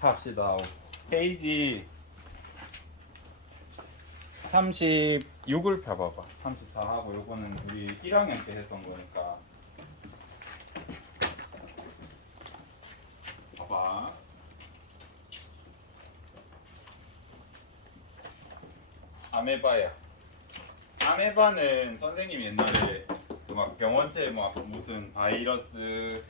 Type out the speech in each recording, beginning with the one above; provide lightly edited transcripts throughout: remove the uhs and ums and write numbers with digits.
합시다. 페이지 36을 펴봐봐. 34하고 요거는 우리 1학년 때 했던 거니까. 봐봐. 아메바야. 아메바는 선생님이 옛날에 그 막 병원체 뭐 무슨 바이러스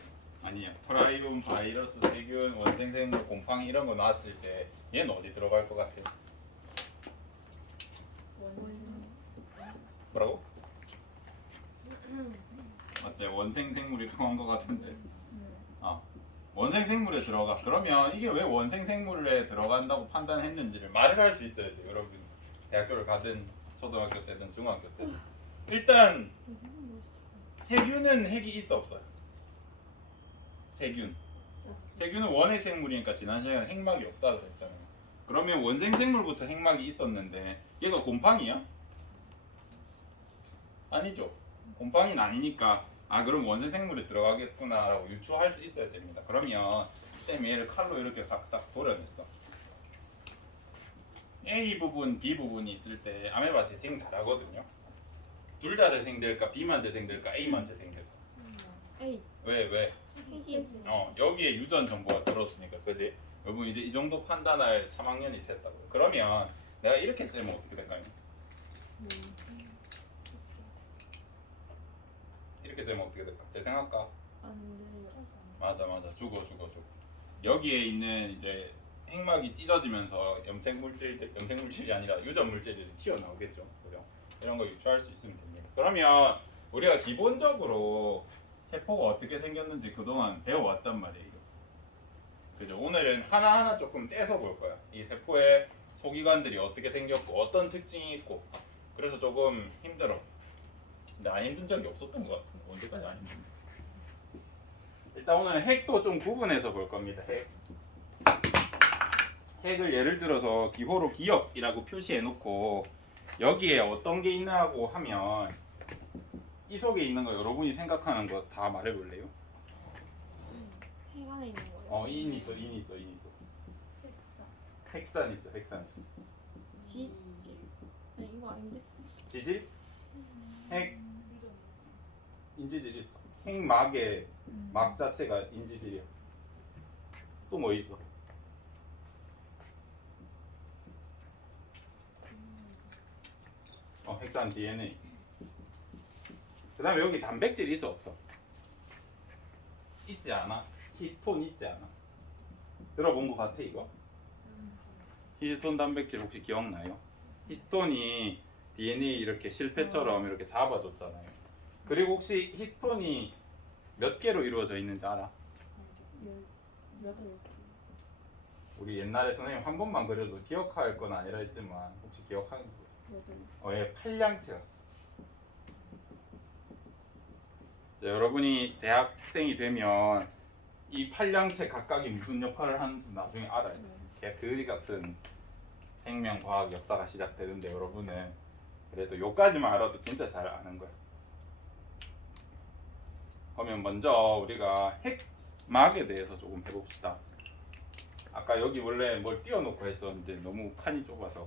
아니야 프라이온 바이러스 세균 원생생물 곰팡이 이런 거 나왔을 때 얘는 어디 들어갈 것 같아? 뭐라고? 맞지? 원생생물이라고 한 것 같은데. 원생생물에 들어가. 그러면 이게 왜 원생생물에 들어간다고 판단했는지를 말을 할 수 있어야 돼요. 여러분 대학교를 가든 초등학교 때든 중학교 때든 일단 세균은 핵이 있어 없어요? 세균은 원핵 생물이니까 지난 시간에 핵막이 없다고 했잖아요. 그러면 원생생물부터 핵막이 있었는데 얘가 곰팡이야? 아니죠. 곰팡이는 아니니까 그럼 원생생물에 들어가겠구나라고 유추할 수 있어야 됩니다. 그러면 쌤이 얘를 칼로 이렇게 싹싹 도려냈어. A 부분, B 부분이 있을 때 아메바 재생 잘하거든요. 둘 다 재생될까? B만 재생될까? A만 재생될까? A. 왜? 핵이 있어. 여기에 유전 정보가 들었으니까 그지? 여러분 이제 이 정도 판단할 3학년이 됐다고요. 그러면 내가 이렇게 째면 어떻게 될까요? 이렇게 째면 어떻게 될까? 재생할까? 안 돼요. 맞아 죽어 여기에 있는 이제 핵막이 찢어지면서 염색물질이 아니라 유전물질이 튀어나오겠죠. 그죠? 이런 거 유추할 수 있으면 됩니다. 그러면 우리가 기본적으로 세포가 어떻게 생겼는지 그동안 배워왔단 말이에요. 그죠? 오늘은 하나하나 조금 떼서 볼 거야. 이 세포의 소기관들이 어떻게 생겼고 어떤 특징이 있고. 그래서 조금 힘들어. 근데 안 힘든 적이 없었던 것 같은데 언제까지 안 힘든데. 일단 오늘 핵도 좀 구분해서 볼 겁니다. 핵을 예를 들어서 기호로 기억이라고 표시해 놓고 여기에 어떤 게 있나고 하면 이 속에 있는 거 여러분이 생각하는 거 다 말해 볼래요? 핵 안에 있는 거예요. 인 있어. 핵산 있어. 지질. 이거 아닌데? 지질? 핵 인지질 있어. 핵막의 막 자체가 인지질이야. 또 뭐 있어? 핵산 DNA. 그다음에 여기 단백질 있어 없어? 있지 않아? 히스톤 있지 않아? 들어본 것 같아 이거? 히스톤 단백질 혹시 기억나요? 히스톤이 DNA 이렇게 실패처럼 이렇게 잡아줬잖아요. 그리고 혹시 히스톤이 몇 개로 이루어져 있는지 알아? 몇 월? 우리 옛날에 선생님 한 번만 그려도 기억할 건 아니라 했지만 혹시 기억하는 거? 얘 8량체였어. 여러분이 대학생이 되면 이 8량체 각각이 무슨 역할을 하는지 나중에 알아요. 그지 같은 생명, 과학, 역사가 시작되는데 여러분은 그래도 요까지만 알아도 진짜 잘 아는 거야. 그러면 먼저 우리가 핵막에 대해서 조금 해봅시다. 아까 여기 원래 뭘 띄워놓고 했었는데 너무 칸이 좁아서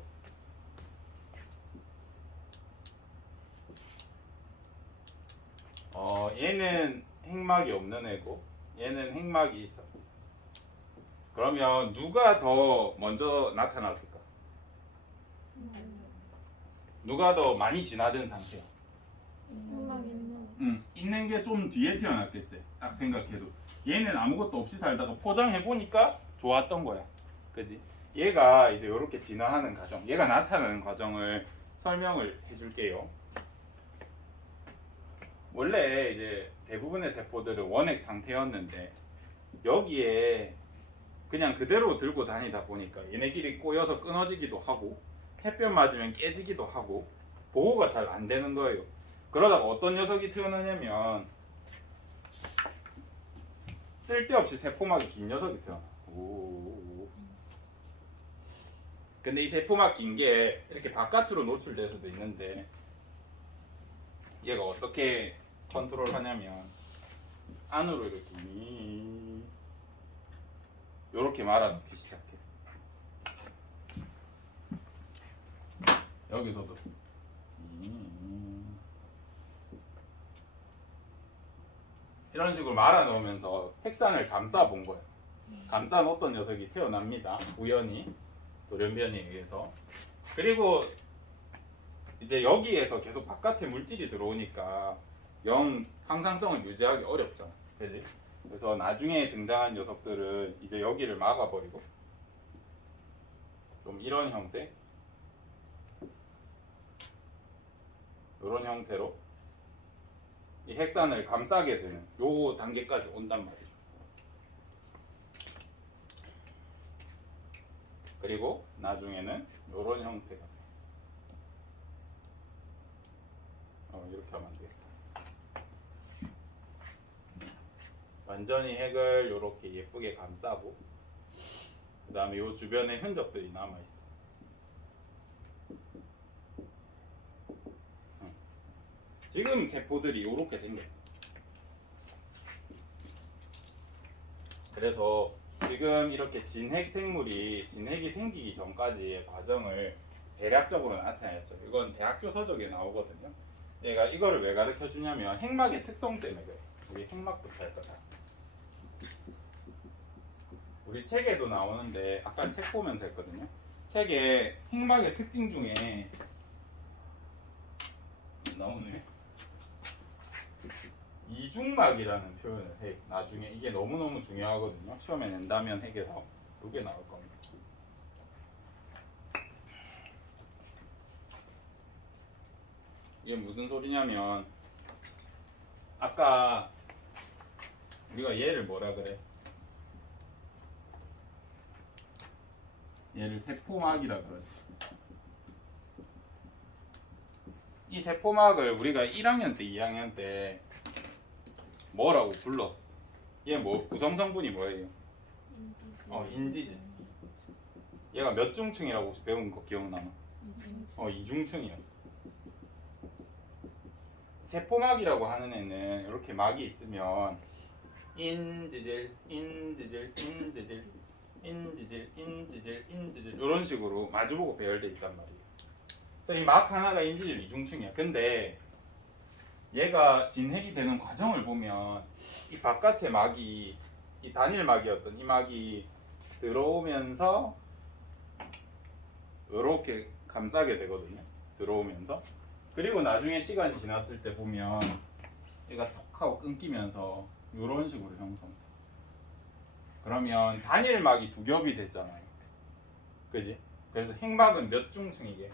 얘는 핵막이 없는 애고 얘는 핵막이 있어. 그러면 누가 더 먼저 나타났을까? 누가 더 많이 진화된 상태야? 핵막 있는. 있는 게 좀 뒤에 태어났겠지. 딱 생각해도 얘는 아무것도 없이 살다가 포장해 보니까 좋았던 거야. 그지? 얘가 이제 이렇게 진화하는 과정, 얘가 나타나는 과정을 설명을 해줄게요. 원래 이제 대부분의 세포들은 원핵 상태였는데 여기에 그냥 그대로 들고 다니다 보니까 얘네끼리 꼬여서 끊어지기도 하고 햇볕 맞으면 깨지기도 하고 보호가 잘 안 되는 거예요. 그러다가 어떤 녀석이 태어나냐면 쓸데없이 세포막이 긴 녀석이 태어나. 근데 이 세포막 긴 게 이렇게 바깥으로 노출될 수도 있는데 얘가 어떻게 컨트롤 하냐면 안으로 이렇게 요렇게 말아놓기 시작해. 여기서도 이런 식으로 말아놓으면서 핵산을 감싸 본 거예요. 감싸 놓았던 녀석이 태어납니다. 우연히 돌연변이에 의해서. 그리고 이제 여기에서 계속 바깥에 물질이 들어오니까 영 항상성을 유지하기 어렵잖아. 그지? 그래서 나중에 등장한 녀석들은 이제 여기를 막아버리고 좀 이런 형태, 이런 형태로 이 핵산을 감싸게 되는 요 단계까지 온단 말이죠. 그리고 나중에는 이런 형태가 돼. 이렇게 하면 안 되겠다. 완전히 핵을 이렇게 예쁘게 감싸고 그 다음에 이 주변에 흔적들이 남아있어. 지금 세포들이 이렇게 생겼어. 그래서 지금 이렇게 진핵 생물이 진핵이 생기기 전까지의 과정을 대략적으로 나타냈어요. 이건 대학교 서적에 나오거든요. 얘가 이거를 왜 가르쳐 주냐면 핵막의 특성 때문에 그래. 우리 핵막부터 할 거다. 우리 책에도 나오는데 아까 책 보면서 했거든요. 책에 핵막의 특징 중에 나오네. 이중막이라는 표현을 해. 나중에 이게 너무너무 중요하거든요. 시험에 낸다면 핵에서 이게 나올 겁니다. 이게 무슨 소리냐면 아까 우리가 얘를 뭐라 그래? 얘를 세포막이라 그러지. 이 세포막을 우리가 1학년 때, 2학년 때 뭐라고 불렀어? 얘 뭐 구성 성분이 뭐예요? 인지질. 얘가 몇 중층이라고 혹시 배운 거 기억나나? 이중층이었어. 세포막이라고 하는 애는 이렇게 막이 있으면 인지질, 인지질, 인지질, 인지질, 인지질, 인지질 이런 식으로 마주보고 배열돼 있단 말이에요. 그래서 이 막 하나가 인지질 이중층이야. 근데 얘가 진핵이 되는 과정을 보면 이 바깥에 막이 이 단일막이었던 이 막이 들어오면서 이렇게 감싸게 되거든요. 들어오면서 그리고 나중에 시간이 지났을 때 보면 얘가 톡 하고 끊기면서 이런 식으로 형성돼. 그러면 단일막이 두 겹이 됐잖아요. 그지? 그래서 핵막은 몇 중층이게?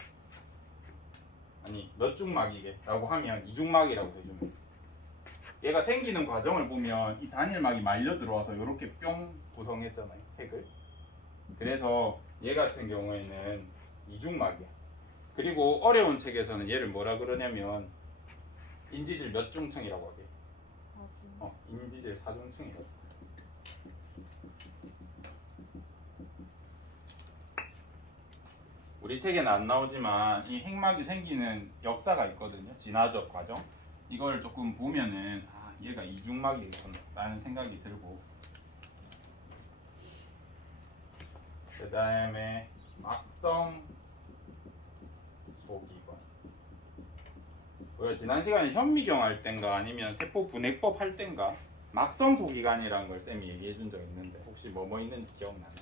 아니 몇 중막이게? 라고 하면 이중막이라고 해주면 돼. 얘가 생기는 과정을 보면 이 단일막이 말려 들어와서 이렇게 뿅 구성했잖아요. 핵을. 그래서 얘 같은 경우에는 이중막이야. 그리고 어려운 책에서는 얘를 뭐라 그러냐면 인지질 몇 중층이라고 하게. 인지질 4중층이라고. 우리 책에는 안 나오지만 이 핵막이 생기는 역사가 있거든요. 진화적 과정. 이걸 조금 보면은 얘가 이중막이겠구나라는 생각이 들고 그 다음에 막성 소기관. 우리가 지난 시간에 현미경 할 땐가 아니면 세포 분해법 할 땐가 막성 소기관이라는 걸 쌤이 얘기해 준 적 있는데 혹시 뭐뭐 있는지 기억나나?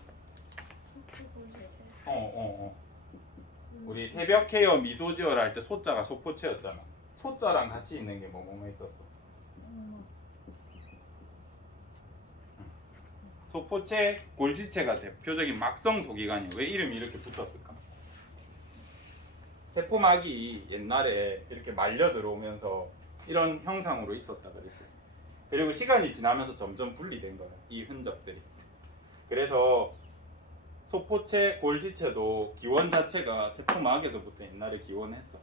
우리 새벽 케어 미소지어를 할 때 소자가 소포체였잖아. 소자랑 같이 있는 게 뭐뭐 있었어? 소포체, 골지체가 대표적인 막성 소기관이에요. 왜 이름이 이렇게 붙었을까? 세포막이 옛날에 이렇게 말려 들어오면서 이런 형상으로 있었다 그랬죠. 그리고 시간이 지나면서 점점 분리된 거야. 이 흔적들이. 그래서 소포체, 골지체도 기원 자체가 세포막에서부터 옛날에 기원했어.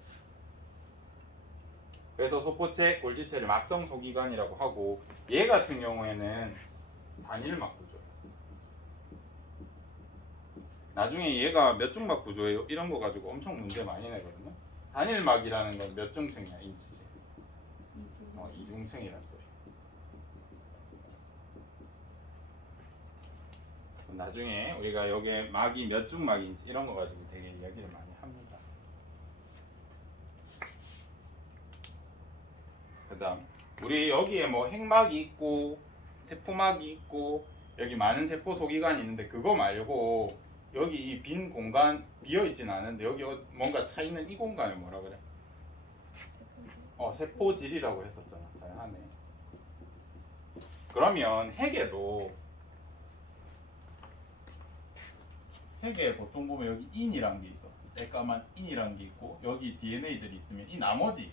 그래서 소포체, 골지체를 막성 소기관이라고 하고 얘 같은 경우에는 단일막 구조. 나중에 얘가 몇 중막 구조예요? 이런 거 가지고 엄청 문제 많이 내거든요. 단일막이라는 건 몇 중층이야? 인지질. 이중층이란 소리. 나중에 우리가 여기에 막이 몇 중막인지 이런 거 가지고 되게 이야기를 많이 합니다. 그다음 우리 여기에 뭐 핵막이 있고 세포막이 있고 여기 많은 세포 소기관이 있는데 그거 말고 여기 이 빈 공간 비어 있진 않은데 여기 뭔가 차 있는 이 공간을 뭐라 그래? 세포질이라고 했었잖아. 잘하네. 그러면 핵에 보통 보면 여기 인이란 게 있어. 새까만 인이란 게 있고 여기 DNA들이 있으면 이 나머지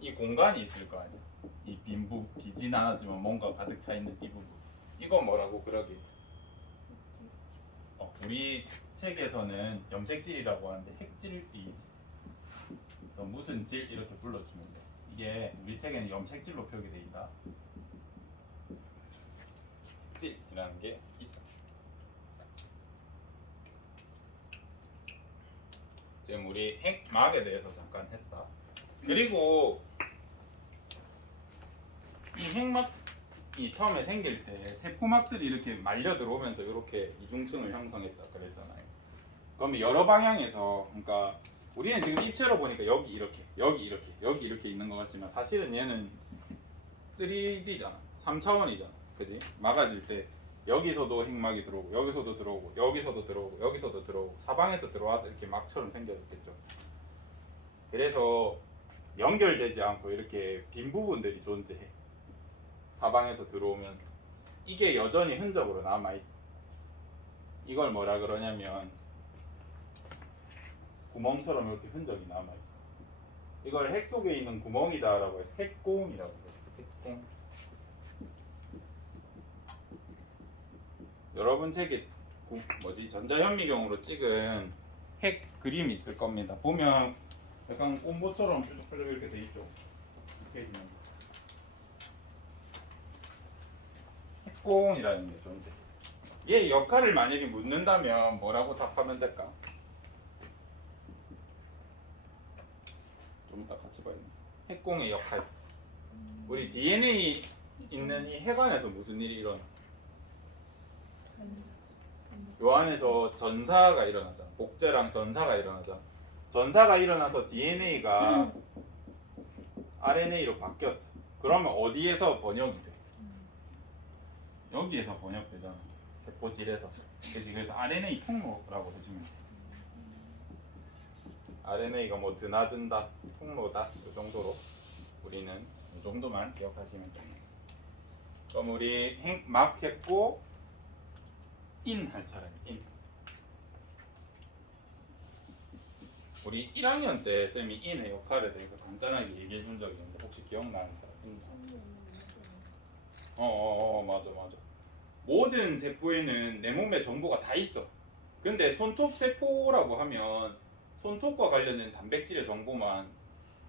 이 공간이 있을 거 아니야. 이 비진 않았지만 뭔가 가득 차 있는 이 부분. 이거 뭐라고 그러기? 우리 책에서는 염색질이라고 하는데 핵질이 있어. 그래서 무슨 질 이렇게 불러주면 돼. 이게 우리 책에는 염색질로 표기돼 있다. 핵질이라는 게 있어. 지금 우리 핵막에 대해서 잠깐 했다. 그리고 이 핵막이 처음에 생길 때 세포막들이 이렇게 말려 들어오면서 이렇게 이중층을 형성했다 그랬잖아요. 그러면 여러 방향에서, 그러니까 우리는 지금 입체로 보니까 여기 이렇게, 여기 이렇게, 여기 이렇게 있는 것 같지만 사실은 얘는 3D잖아. 3차원이잖아. 그지? 막아질 때 여기서도 핵막이 들어오고 여기서도 들어오고 여기서도 들어오고 여기서도 들어오고 사방에서 들어와서 이렇게 막처럼 생겨졌겠죠. 그래서 연결되지 않고 이렇게 빈 부분들이 존재해. 사방에서 들어오면서 이게 여전히 흔적으로 남아있어. 이걸 뭐라 그러냐면 구멍처럼 이렇게 흔적이 남아있어. 이걸 핵 속에 있는 구멍이다 라고 해서 핵공이라고 해요. 핵공. 여러분 책에 전자현미경으로 찍은 핵 그림이 있을 겁니다. 보면 약간 꽃모처럼 뾰족뾰족 이렇게 돼 있죠. 이렇게 있는 핵공이라는 게 존재. 얘 역할을 만약에 묻는다면 뭐라고 답하면 될까? 좀 이따 같이 봐야겠네. 핵공의 역할. 우리 DNA 있는 이 핵안에서 무슨 일이 일어나? 요 안에서 전사가 일어나잖아. 복제랑 전사가 일어나잖아. 전사가 일어나서 DNA가 RNA로 바뀌었어. 그러면 어디에서 번역이 돼? 여기에서 번역되잖아. 세포질에서. 그래서 RNA 통로라고 해주면 돼. RNA가 뭐 드나든다, 통로다, 이 정도로 우리는 이 정도만 기억하시면 됩니다. 그럼 우리 막 했고 인 할 차례. 인. 우리 1학년 때 쌤이 인의 역할에 대해서 간단하게 얘기해 준 적이 있는데 혹시 기억나는 사람 있나? 맞아. 모든 세포에는 내 몸에 정보가 다 있어. 근데 손톱 세포라고 하면 손톱과 관련된 단백질의 정보만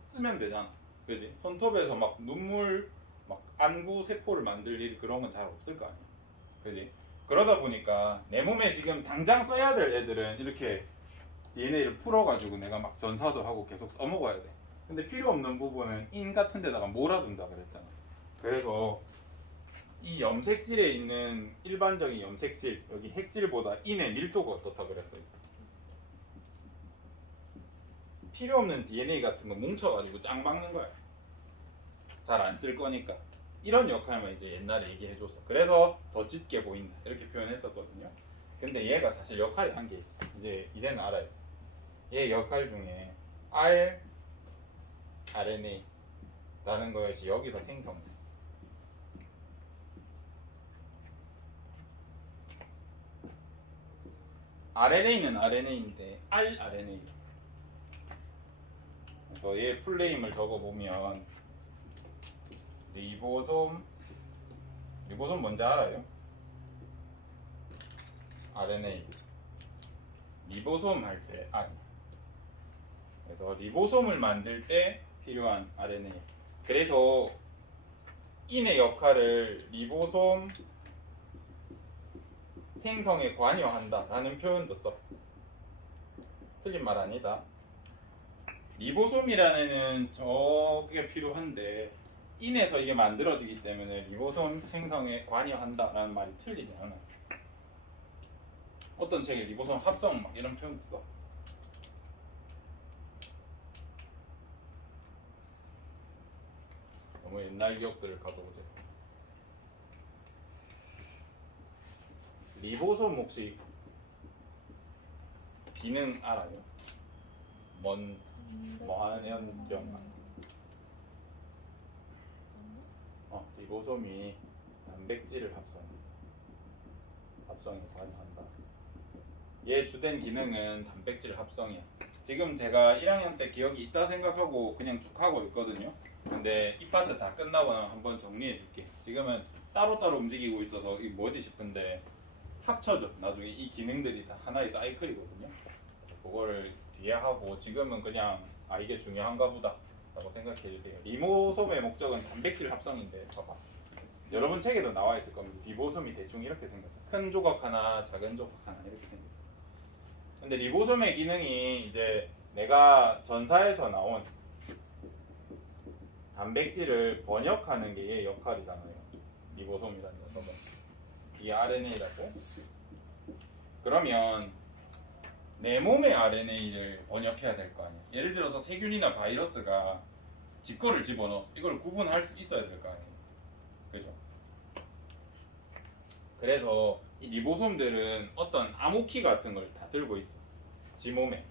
쓰면 되잖아. 그지? 손톱에서 막 눈물, 막 안구 세포를 만들 일 그런 건 잘 없을 거 아니야. 그지? 그러다 보니까 내 몸에 지금 당장 써야 될 애들은 이렇게 DNA를 풀어가지고 내가 막 전사도 하고 계속 써먹어야 돼. 근데 필요 없는 부분은 인 같은 데다가 몰아둔다 그랬잖아. 그래서 이 염색질에 있는 일반적인 염색질, 여기 핵질보다 인의 밀도가 어떻다 그랬어요. 필요 없는 DNA 같은 거 뭉쳐가지고 짱 박는 거야. 잘 안 쓸 거니까. 이런 역할만 이제 옛날에 얘기해줬어. 그래서 더 짙게 보인다 이렇게 표현했었거든요. 근데 얘가 사실 역할이 한 게 있어. 이제는 알아요. 얘 역할 중에 RNA라는 것이 여기서 생성돼. RNA는 RNA인데 rRNA. 그래서 얘 풀네임을 적어보면 리보솜 뭔지 알아요? RNA. 리보솜 할 때 R. 그래서 리보솜을 만들 때 필요한 RNA. 그래서 인의 역할을 리보솜 생성에 관여한다라는 표현도 써. 틀린 말 아니다. 리보솜이라는 애는 저게 필요한데 인에서 이게 만들어지기 때문에 리보솜 생성에 관여한다라는 말이 틀리지 않아. 어떤 책에 리보솜 합성 막 이런 표현도 써. 너무 옛날 기억들을 가져오죠. 리보솜 혹시 기능 알아요? 뭐 하는 애였는지 기억나? 리보솜이 단백질을 합성에 관여한다. 얘 주된 기능은 단백질 합성이야. 지금 제가 1학년 때 기억이 있다 생각하고 그냥 쭉 하고 있거든요. 근데 이 파트 다 끝나고 나면 한번 정리해 줄게. 지금은 따로따로 움직이고 있어서 이게 뭐지 싶은데 합쳐져. 나중에 이 기능들이 다 하나의 사이클이거든요. 그거를 뒤에 하고 지금은 그냥 이게 중요한가 보다 라고 생각해 주세요. 리보솜의 목적은 단백질 합성인데 봐봐. 여러분 책에도 나와 있을 겁니다. 리보솜이 대충 이렇게 생겼어. 큰 조각 하나, 작은 조각 하나 이렇게 생겼어. 근데 리보솜의 기능이 이제 내가 전사에서 나온 단백질을 번역하는 게 얘의 역할이잖아요. 리보솜이라는 녀석은 이 RNA라고. 그러면 내 몸의 RNA를 번역해야 될 거 아니야. 예를 들어서 세균이나 바이러스가 지 거를 집어넣어서 이걸 구분할 수 있어야 될 거 아니에요. 그죠? 그래서 이 리보솜들은 어떤 암호키 같은 걸 다 들고 있어. 지 몸에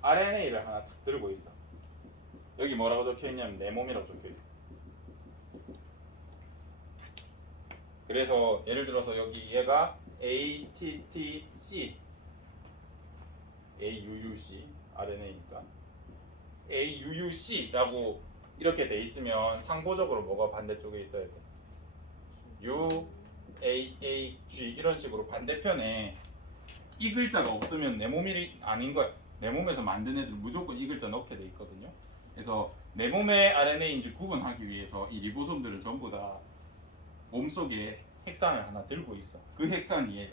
RNA를 하나 딱 들고 있어. 여기 뭐라고 적혀 있냐면 내 몸이라고 적혀 있어. 그래서 예를 들어서 여기 얘가 ATTC, AUUC RNA니까 AUUC라고 이렇게 돼 있으면 상호적으로 뭐가 반대쪽에 있어야 돼? UAAG 이런 식으로 반대편에 이 글자가 없으면 내 몸이 아닌 거야. 내 몸에서 만든 애들 무조건 이 글자 넣게 돼 있거든요. 그래서 내 몸의 RNA인지 구분하기 위해서 이 리보솜들은 전부 다 몸속에 핵산을 하나 들고 있어. 그 핵산이 얘야.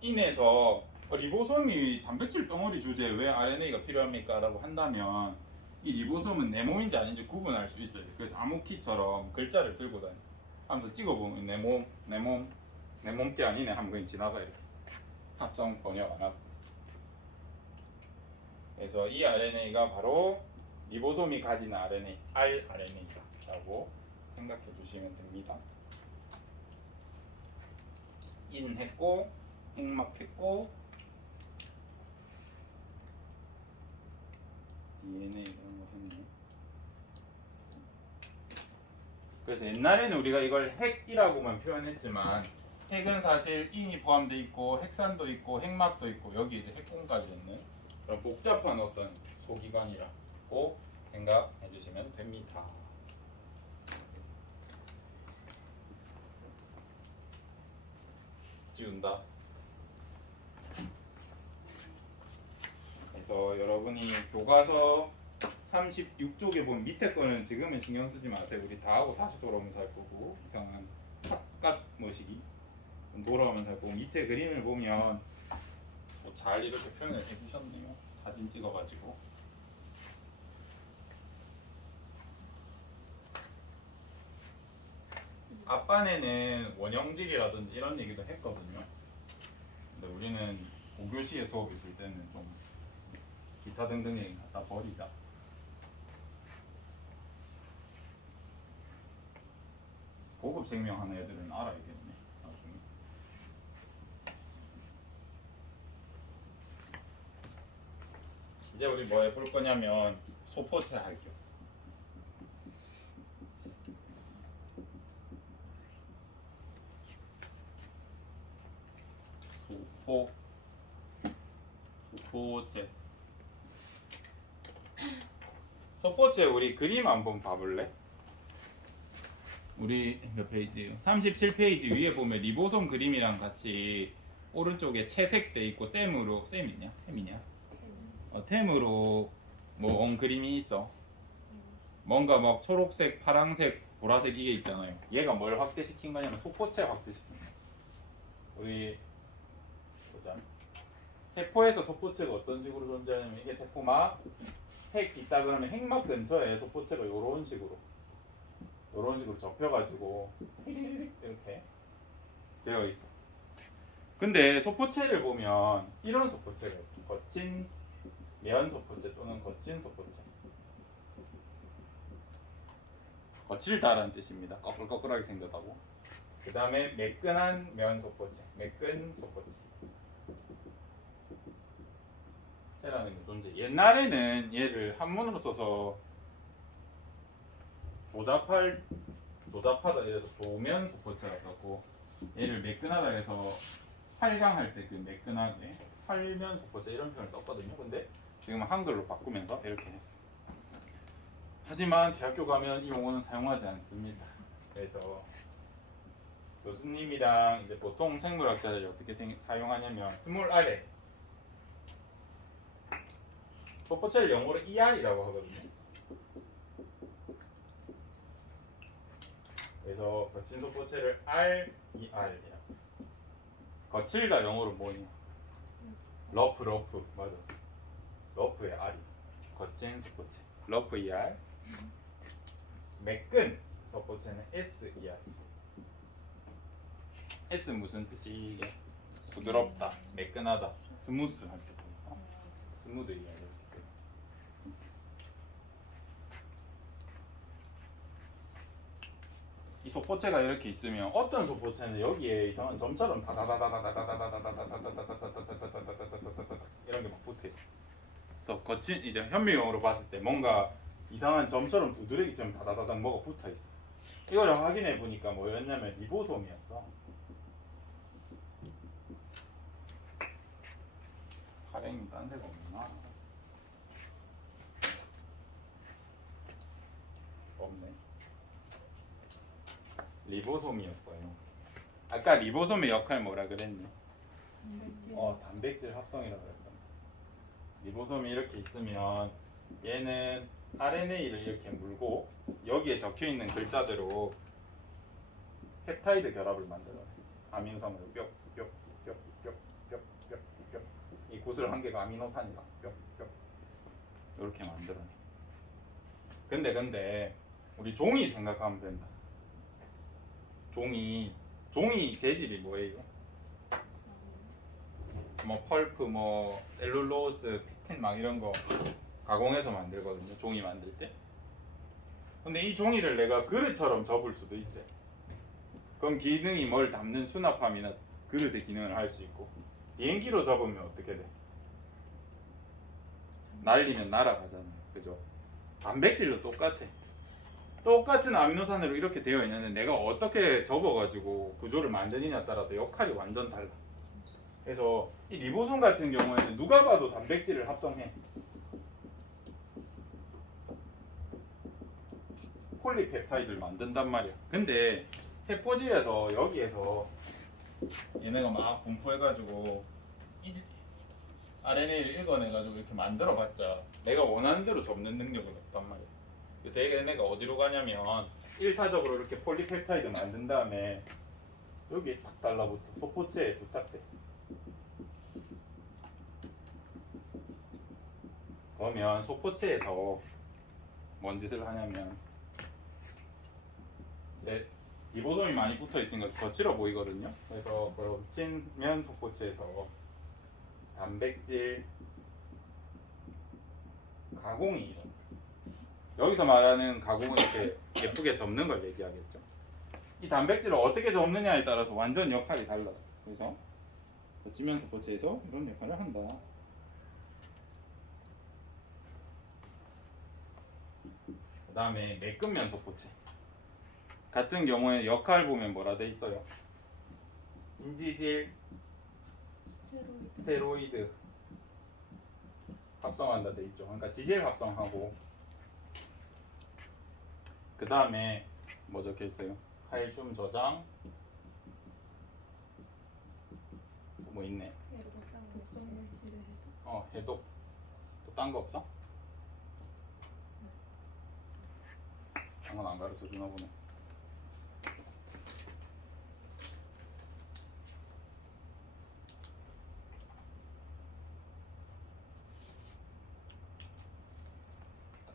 인해서 리보솜이 단백질 덩어리 주제에 왜 RNA가 필요합니까? 라고 한다면 이 리보솜은 내 몸인지 아닌지 구분할 수 있어야 돼. 그래서 암호키처럼 글자를 들고 다녀. 하면서 찍어보면 내 몸게 아니네 하면 그냥 지나가 이렇게. 합성 번역 안 하고. 그래서 이 RNA가 바로 리보솜이 가진 RNA, rRNA라고 생각해 주시면 됩니다. 인했고 핵막했고 DNA 이런 거 했네. 그래서 옛날에는 우리가 이걸 핵이라고만 표현했지만 핵은 사실 인이 포함되어 있고 핵산도 있고 핵막도 있고 여기 이제 핵공까지 있는 그런 복잡한 어떤 소기관이라고 생각해 주시면 됩니다. 지운다. 그래서 여러분이 교과서 36쪽에 보면 밑에 거는 지금은 신경 쓰지 마세요. 우리 다 하고 다시 돌아오면서 할 거고 이상한 삭갓 모시기 돌아오면서 할 거고 밑에 그림을 보면 뭐 잘 이렇게 표현을 해주셨네요. 사진 찍어가지고. 앞반에는 원형질이라든지 이런 얘기도 했거든요. 근데 우리는 5교시에 수업 있을 때는 좀 기타 등등 얘기 갖다 버리자. 고급 생명하는 애들은 알아야겠네. 나중에. 이제 우리 뭐 해볼 거냐면 소포체 할게요. 소포체. 소포체 우리 그림 한번 봐볼래? 우리 몇 페이지예요? 37페이지 위에 보면 리보솜 그림이랑 같이 오른쪽에 채색돼 있고 셈으로 셈 있냐? 템이냐? 템으로 뭐 온 그림이 있어. 뭔가 막 초록색, 파란색, 보라색 이게 있잖아요. 얘가 뭘 확대시킨 거냐면 소포체 확대시킨 거야. 우리 보자. 세포에서 소포체가 어떤 식으로 존재하냐면 이게 세포막 핵 있다 그러면 핵막 근처에 소포체가 이런 식으로 이런 식으로 접혀가지고 이렇게 되어 있어. 근데 소포체를 보면 이런 소포체가 있어. 거친 면 소포체 또는 거친 소포체. 거칠다라는 뜻입니다. 꺼끌꺼끌하게 생겼다고. 그 다음에 매끈한 면 소포체, 매끈 소포체. 라는 게 존재. 옛날에는 얘를 한문으로 써서 조잡하다 이래서 조면 소포체라 썼고, 얘를 매끈하다 해서 활강할 때 그 매끈하게 활면 소포체 이런 표현을 썼거든요. 근데 지금 한글로 바꾸면서 이렇게 했어. 하지만 대학교 가면 이 용어는 사용하지 않습니다. 그래서 교수님이랑 이제 보통 생물학자들이 어떻게 사용하냐면 스몰 r에 소포체를 영어로 ER이라고 하거든요. 그래서 거친 소포체를 RER이야. 거칠다 영어로 뭐냐? 러프 맞아. 러프의 R이 거친 소포체. 러프 ER. 매끈 소포체는 SER. S 무슨 뜻이 이게? 부드럽다, 매끈하다, 스무스 할 때 보니까 스무드 ER. 이 소포체가 이렇게 있으면 어떤 소포체는 여기에 이상한 점처럼 이런 게 막 붙어 있어. 그래서 거친 이제 현미경으로 봤을 때 뭔가 이상한 점처럼 두드러기처럼 다다다닥 뭐가 붙어 있어. 이거를 확인해 보니까 뭐였냐면 리보솜이었어. 발행이 딴 데가 없나? 없네. 리보솜이었어요. 아까 리보솜의 역할 뭐라 그랬니? 단백질 합성이라고 그랬던. 리보솜이 이렇게 있으면 얘는 RNA를 이렇게 물고 여기에 적혀 있는 글자대로 펩타이드 결합을 만들어요. 아미노산으로 뿅뿅뿅뿅뿅뿅뿅 이 구슬 한 개가 아미노산이다. 뿅뿅 이렇게 만들어요. 근데 우리 종이 생각하면 된다. 종이 재질이 뭐예요? 뭐 펄프, 뭐 셀룰로스, 피틴 막 이런 거 가공해서 만들거든요. 종이 만들 때. 근데 이 종이를 내가 그릇처럼 접을 수도 있지. 그럼 기능이 뭘 담는 수납함이나 그릇의 기능을 할 수 있고, 비행기로 접으면 어떻게 돼? 날리면 날아가잖아요. 그죠? 단백질도 똑같아. 똑같은 아미노산으로 이렇게 되어 있는데 내가 어떻게 접어가지고 구조를 만드느냐에 따라서 역할이 완전 달라. 그래서 이 리보솜 같은 경우에는 누가 봐도 단백질을 합성해. 폴리펩타이드를 만든단 말이야. 근데 세포질에서 여기에서 얘네가 막 분포해가지고 RNA를 읽어내가지고 이렇게 만들어봤자 내가 원하는 대로 접는 능력은 없단 말이야. 그래서 얘네가 어디로 가냐면 1차적으로 이렇게 폴리펩타이드 만든 다음에 여기에 딱 달라붙어 소포체에 도착돼. 그러면 소포체에서 뭔 짓을 하냐면 이제 리보솜이 많이 붙어 있으니까 거칠어 보이거든요. 그래서 거친 면 소포체에서 단백질 가공이 일어나. 여기서 말하는 가공은 이렇게 예쁘게 접는 걸 얘기하겠죠. 이 단백질을 어떻게 접느냐에 따라서 완전 역할이 달라요. 그래서 거치면 소포체에서 이런 역할을 한다. 그 다음에 매끈면 소포체 같은 경우에 역할 보면 뭐라 돼 있어요? 인지질, 스테로이드 합성한다 돼 있죠. 그러니까 지질 합성하고 그 다음에 뭐 적혀 있어요? 칼슘 저장 뭐 있네. 해독. 또 딴 거 없어? 딴 건 안 가르쳐 주나 보네.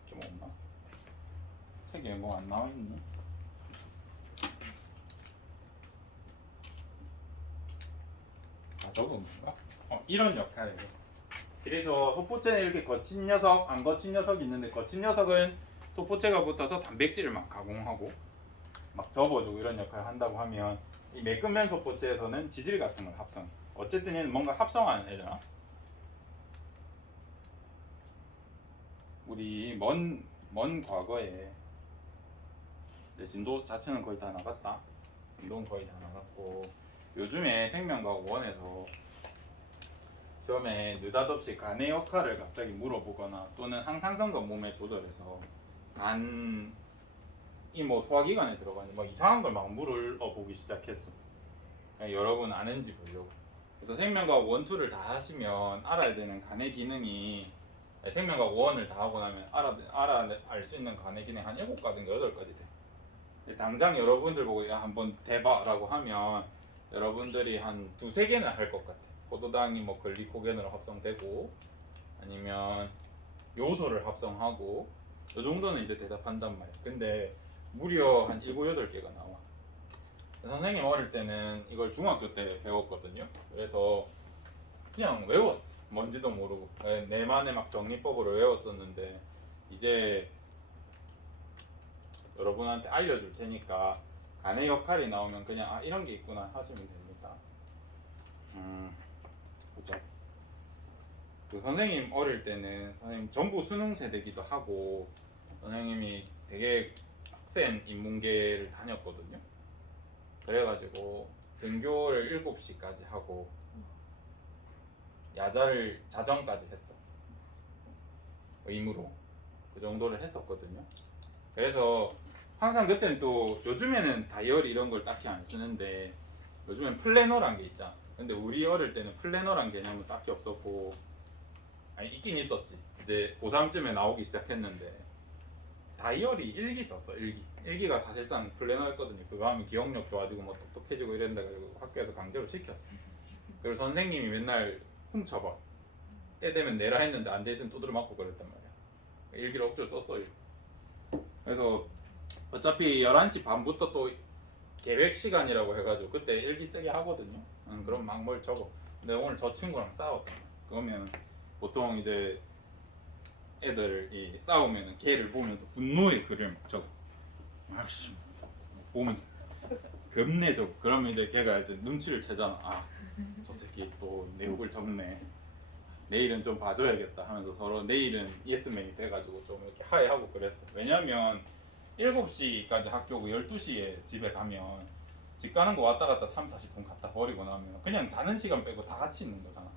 좀 없나? 책에 뭐 안 나와 있니? 다 적은 건가? 이런 역할이에요. 그래서 소포체는 이렇게 거친 녀석, 안 거친 녀석이 있는데 거친 녀석은 소포체가 붙어서 단백질을 막 가공하고 막 접어주고 이런 역할을 한다고 하면 이 매끈면 소포체에서는 지질 같은 걸 합성. 어쨌든 얘는 뭔가 합성하는 애잖아. 우리 먼 과거에 이제 진도 자체는 거의 다 나갔다. 진도는 거의 다 나갔고 요즘에 생명과학 원에서 처음에 느닷없이 간의 역할을 갑자기 물어보거나 또는 항상성분 몸에 조절해서 간이 뭐 소화기관에 들어가는 뭐 이상한 걸 막 물어보기 시작했어. 그냥 여러분 아는지 보려고. 그래서 생명과학 원, 투를 다 하시면 알아야 되는 간의 기능이 생명과학 원을 다 하고 나면 알 수 있는 간의 기능 한 7가지인가 8가지 돼. 당장 여러분들 보고 야 한번 대봐라고 하면 여러분들이 한 2-3개는 할 것 같아. 포도당이 뭐 글리코겐으로 합성되고 아니면 요소를 합성하고 이 정도는 이제 대답한단 말이야. 근데 무려 한 7-8개가 나와. 선생님 어릴 때는 이걸 중학교 때 배웠거든요. 그래서 그냥 외웠어. 뭔지도 모르고 내만의 막 정리법으로 외웠었는데 이제 여러분한테 알려줄 테니까 간의 역할이 나오면 그냥 아 이런 게 있구나 하시면 됩니다. 보자. 그 선생님 어릴 때는 선생님 전부 수능 세대기도 하고 선생님이 되게 빡센 인문계를 다녔거든요. 그래가지고 등교를 7시까지 하고 야자를 자정까지 했어. 의무로 그 정도를 했었거든요. 그래서 항상 그때는 또 요즘에는 다이어리 이런 걸 딱히 안 쓰는데 요즘엔 플래너란 게 있잖아. 근데 우리 어릴 때는 플래너란 개념은 딱히 없었고 아니 있긴 있었지. 이제 고3쯤에 나오기 시작했는데 다이어리 일기 썼어. 일기가 사실상 플래너였거든요. 그거 하면 기억력 좋아지고 뭐 똑똑해지고 이랬는데 그리고 학교에서 강제로 시켰어. 그리고 선생님이 맨날 훔쳐봐. 때 되면 내라 했는데 안 대신 두드려 맞고 그랬단 말이야. 일기를 억지로 썼어요. 그래서 어차피 11시 반부터 또 계획 시간이라고 해가지고 그때 일기 쓰게 하거든요. 그럼 막 뭘 적어. 근데 오늘 저 친구랑 싸웠다. 그러면 보통 이제 애들이 싸우면 걔를 보면서 분노의 글을 막 적어. 아씨 보면서 겁내 적어. 그러면 이제 걔가 이제 눈치를 채잖아. 아 저 새끼 또 내 욕을 적네. 내일은 좀 봐줘야겠다 하면서 서로 내일은 예스맨이 돼가지고 좀 이렇게 화해하고 그랬어. 왜냐면 7시까지 학교고 12시에 집에 가면 집 가는 거 왔다 갔다 3-40분 갔다 버리고 나면 그냥 자는 시간 빼고 다 같이 있는 거잖아.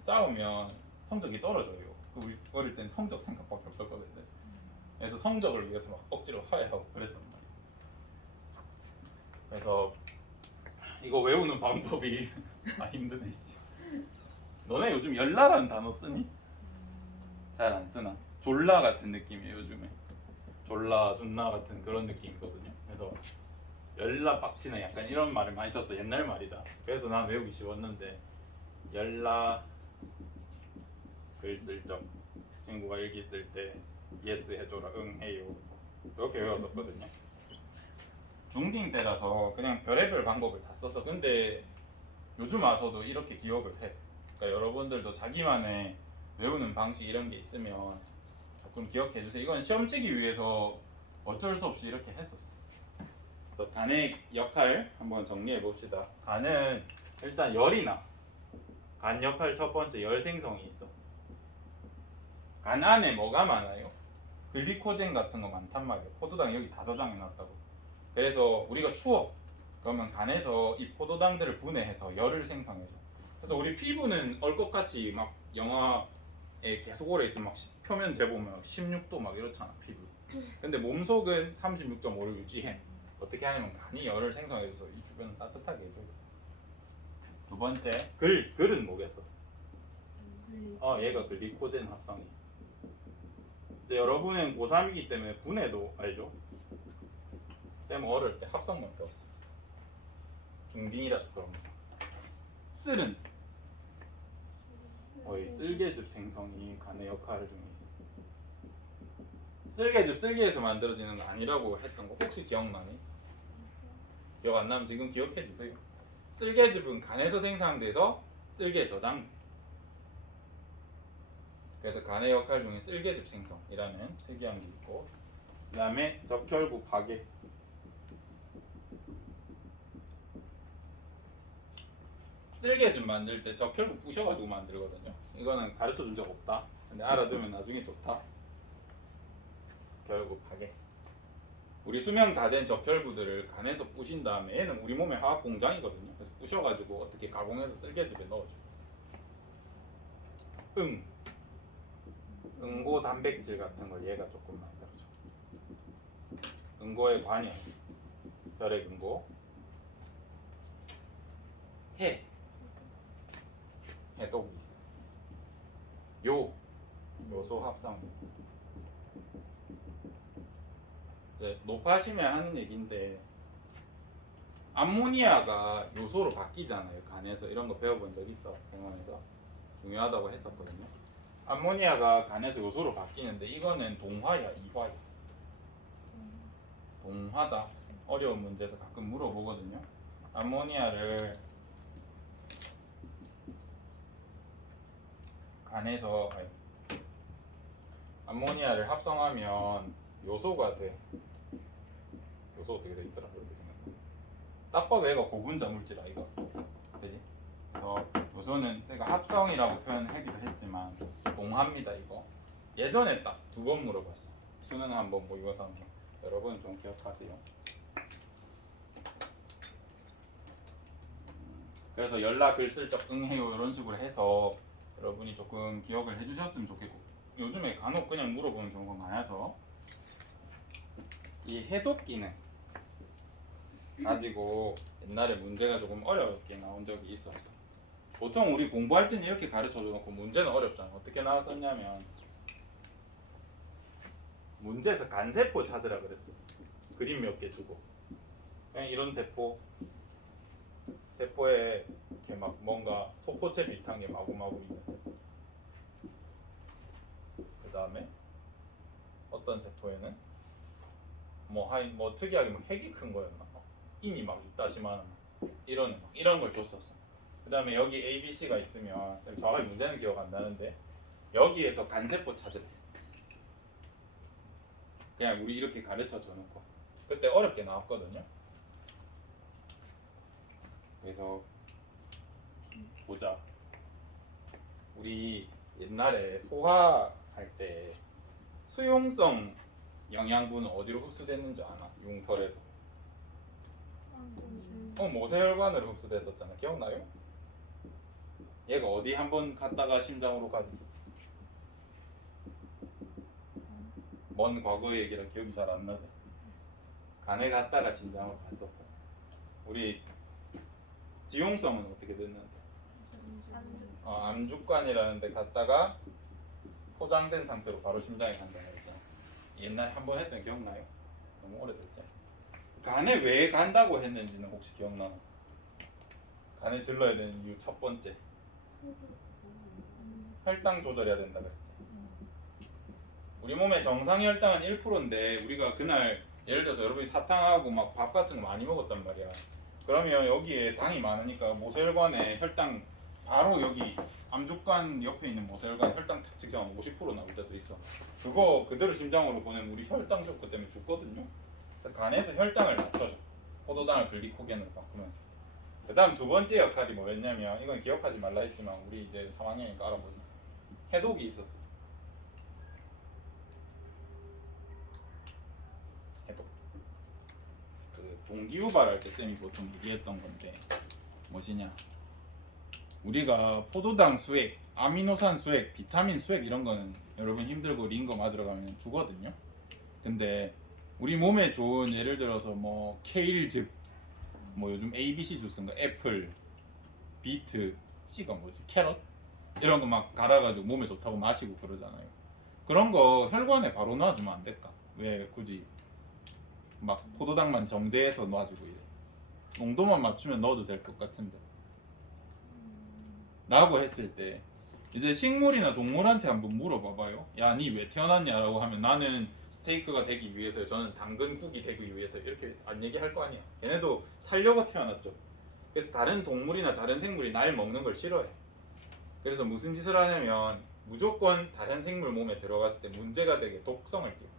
싸우면 성적이 떨어져요. 우리 어릴 땐 성적 생각밖에 없었거든요. 그래서 성적을 위해서 막 억지로 화해하고 그랬단 말이야. 그래서 이거 외우는 방법이 힘드네 씨. 너네 요즘 열나라는 단어 쓰니? 잘 안 쓰나? 졸라 같은 느낌이에요 요즘에. 졸라 존나 같은 그런 느낌이거든요. 그래서 열나 빡치네 약간 이런 말을 많이 썼어. 옛날 말이다. 그래서 난 외우기 쉬웠는데 열나 글 쓸 적 친구가 일기 쓸 때 예스 해줘라 응 해요 이렇게 외웠었거든요. 중딩 때라서 그냥 별의별 방법을 다 써서 근데 요즘 와서도 이렇게 기억을 해. 그러니까 여러분들도 자기만의 외우는 방식 이런 게 있으면 조금 기억해 주세요. 이건 시험 치기 위해서 어쩔 수 없이 이렇게 했었어. 그래서 간의 역할 한번 정리해 봅시다. 간은 일단 열이 나. 간 역할 첫 번째 열 생성이 있어. 간 안에 뭐가 많아요? 글리코젠 같은 거 많단 말이에요. 포도당 여기 다 저장해 놨다고. 그래서 우리가 추워. 그러면 간에서 이 포도당들을 분해해서 열을 생성해줘. 그래서 우리 피부는 얼것같이 막 영하에 계속 오래 있으면 막 표면 재보면 16도 막 이렇잖아 피부. 근데 몸속은 36.5를 유지해. 어떻게 하냐면 간이 열을 생성해줘서 이 주변을 따뜻하게 해줘. 두 번째 글은 뭐겠어? 얘가 글리코젠 합성이. 이제 여러분은 고3이기 때문에 분해도 알죠? 쌤 어릴 때 합성만 배웠어. 중딩이라서 그런 거. 쓸은 쓸개즙 생성이 간의 역할 중에 있어. 쓸개즙 쓸개에서 만들어지는 거 아니라고 했던 거 혹시 기억나니? 기억 안 나면 지금 기억해 주세요. 쓸개즙은 간에서 생산돼서 쓸개 저장. 그래서 간의 역할 중에 쓸개즙 생성이라는 특이한 게 있고, 그 다음에 적혈구 파괴. 쓸개즙 만들 때 적혈구 부셔가지고 만들거든요. 이거는 가르쳐 준 적 없다. 근데 알아두면 나중에 좋다. 적혈구 파괴. 우리 수명 다 된 적혈구들을 간에서 부신 다음에 얘는 우리 몸의 화학 공장이거든요. 그래서 부셔가지고 어떻게 가공해서 쓸개즙에 넣어줘. 응고 단백질 같은 걸 얘가 조금 만들어줘. 응고의 관여, 혈액 응고. 해독이 있어. 요소 합성이 있어. 이제 높아지면 하는 얘기인데, 암모니아가 요소로 바뀌잖아요. 간에서. 이런 거 배워본 적 있어. 생활에서 중요하다고 했었거든요. 암모니아가 간에서 요소로 바뀌는데 이거는 동화야, 이화야. 동화다. 어려운 문제에서 가끔 물어보거든요. 암모니아를 간에서 암모니아를 합성하면 요소가 돼. 요소 어떻게 돼 있더라? 이렇게 생각해. 딱 봐도 얘가 고분자 물질 아이가. 그지? 그래서 요소는 제가 합성이라고 표현하기도 했지만 동합니다 이거. 예전에 딱 2번 물어봤어. 수능 한번 모의고사 한번. 여러분 좀 기억하세요. 그래서 연락을 슬쩍 응해요 이런 식으로 해서 여러분이 조금 기억을 해주셨으면 좋겠고, 요즘에 간혹 그냥 물어보는 경우가 많아서 이 해독 기능 가지고 옛날에 문제가 조금 어렵게 나온 적이 있었어. 보통 우리 공부할 때는 이렇게 가르쳐줘 놓고 문제는 어렵잖아. 어떻게 나왔었냐면 문제에서 간세포 찾으라 그랬어. 그림 몇 개 주고 그냥 이런 세포에 이렇게 막 뭔가 소포체 비슷한 게 마구마구 있는 세포. 그 다음에 어떤 세포에는 뭐 특이하게 뭐 핵이 큰 거였나? 인이 막 있다시만 이런 걸 줬었어. 그 다음에 여기 A, B, C가 있으면 정확하게 문제는 기억 안 나는데 여기에서 간세포 찾으래. 그냥 우리 이렇게 가르쳐 줘놓고 그때 어렵게 나왔거든요. 그래서 보자. 우리 옛날에 소화할 때 수용성 영양분은 어디로 흡수됐는지 아나? 융털에서. 모세혈관으로 흡수됐었잖아. 기억나요? 얘가 어디 한번 갔다가 심장으로 가지? 먼 과거 얘기라 기억이 잘 안 나지? 간에 갔다가 심장으로 갔었어. 우리 지용성은 어떻게 됐는데? 암주관이라는 데 갔다가 포장된 상태로 바로 심장에 간다고 했잖아. 옛날에 한번 했던 거 기억나요? 너무 오래됐죠? 간에 왜 간다고 했는지는 혹시 기억나나? 간에 들러야 되는 이유 첫 번째, 혈당 조절해야 된다 그랬지. 우리 몸의 정상 혈당은 1%인데 우리가 그날 예를 들어서 여러분이 사탕하고 막 밥 같은 거 많이 먹었단 말이야. 그러면 여기에 당이 많으니까 모세혈관에 혈당 바로 여기 암주관 옆에 있는 모세혈관 혈당 탁 측정하면 50% 나올 때도 있어. 그거 그대로 심장으로 보내면 우리 혈당 쇼크 때문에 죽거든요. 그래서 간에서 혈당을 낮춰줘. 포도당을 글리코겐으로 바꾸면서. 그 다음 두 번째 역할이 뭐였냐면, 이건 기억하지 말라 했지만 우리 이제 3학년이니까 알아보자. 해독이 있었어. 해독. 그 동기유발할 때 쌤이 보통 얘기했던 건데 무엇이냐? 우리가 포도당 수액, 아미노산 수액, 비타민 수액 이런 거는 여러분 힘들고 링거 맞으러 가면 주거든요. 근데 우리 몸에 좋은 예를 들어서 뭐 케일즙, 뭐 요즘 ABC 주스인가, 애플, 비트, C가 뭐지? 캐럿? 이런 거 막 갈아가지고 몸에 좋다고 마시고 그러잖아요. 그런 거 혈관에 바로 놔주면 안 될까? 왜 굳이 막 포도당만 정제해서 놔주고 이래? 농도만 맞추면 넣어도 될 것 같은데 라고 했을 때 이제 식물이나 동물한테 한번 물어봐봐요. 야, 니 왜 태어났냐라고 하면 나는 스테이크가 되기 위해서요. 저는 당근국이 되기 위해서 이렇게 안 얘기할 거 아니야. 얘네도 살려고 태어났죠. 그래서 다른 동물이나 다른 생물이 날 먹는 걸 싫어해. 그래서 무슨 짓을 하냐면 무조건 다른 생물 몸에 들어갔을 때 문제가 되게 독성을 띄워.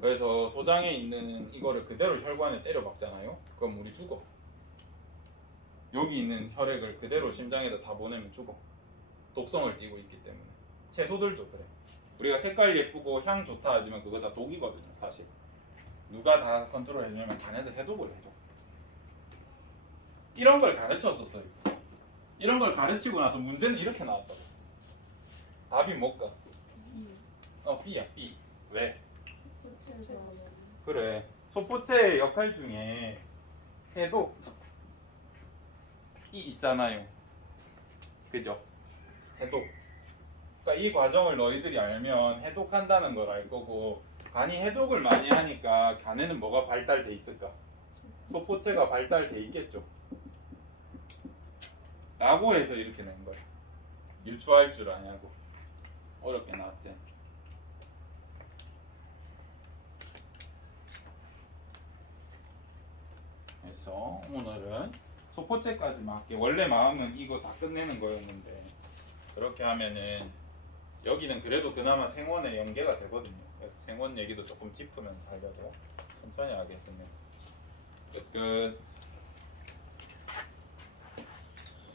그래서 소장에 있는 이거를 그대로 혈관에 때려 박잖아요. 그럼 우리 죽어. 여기 있는 혈액을 그대로 심장에다 다 보내면 죽어. 독성을 띠고 있기 때문에. 채소들도 그래. 우리가 색깔 예쁘고 향 좋다 하지만 그거 다 독이거든요, 사실. 누가 다 컨트롤 해주냐면 간에서 해독을 해줘. 이런 걸 가르쳤었어요. 이런 걸 가르치고 나서 문제는 이렇게 나왔다고. 답이 뭘까? B야, B. 왜? 그래. 소포체의 역할 중에 해독이 있잖아요. 그죠? 해독. 그러니까 이 과정을 너희들이 알면 해독한다는 걸 알 거고, 간이 해독을 많이 하니까 간에는 뭐가 발달돼 있을까? 소포체가 발달돼 있겠죠. 라고 해서 이렇게 낸 거야. 유추할 줄 아냐고. 어렵게 나왔지. 그래서 오늘은 소포체까지만 할게. 원래 마음은 이거 다 끝내는 거였는데 그렇게 하면은 여기는 그래도 그나마 생원에 연계가 되거든요. 그래서 생원 얘기도 조금 짚으면서 하려고 천천히 하겠습니다. 끝.